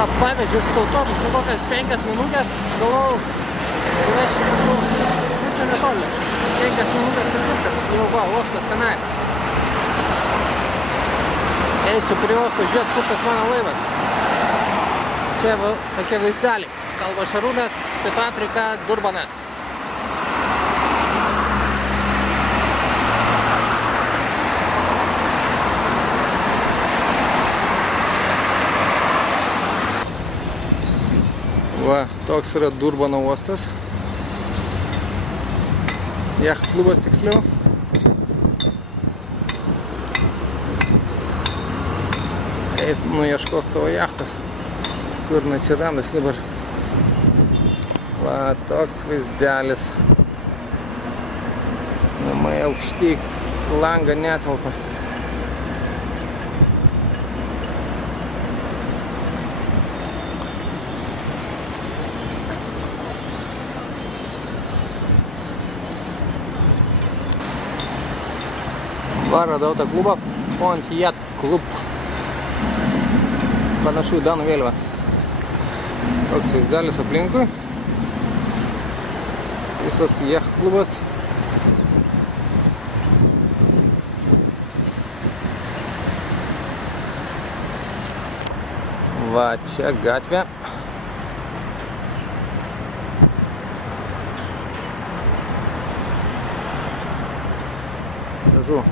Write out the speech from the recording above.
Va, pavežiu su autobusu kokias 5 minutės, galvojau, įvešiu būtų, nu čia netoli, 5 minutės ir viskas, jau va, uostas tenais. Eisiu prie uosto žiūrėt, kur tas mano laivas. Čia va, tokie vaizdeliai. Kalba Šarūnas, Pietų Afrika, Durbanas. Va, toks yra Durbano uostas. Jachtų klubas tiksliau. Eis nuieškos savo jachtas. Kur čia randasi dabar. Va, toks vaizdelis. Namai aukšti, langą netelpa. Va, radau tą klubą, Pontiac Club. Panašu į Danų vėliavą. Toks vaizdelis aplinkui. Visas jachtų klubas. Va, čia gatvė. Gražu.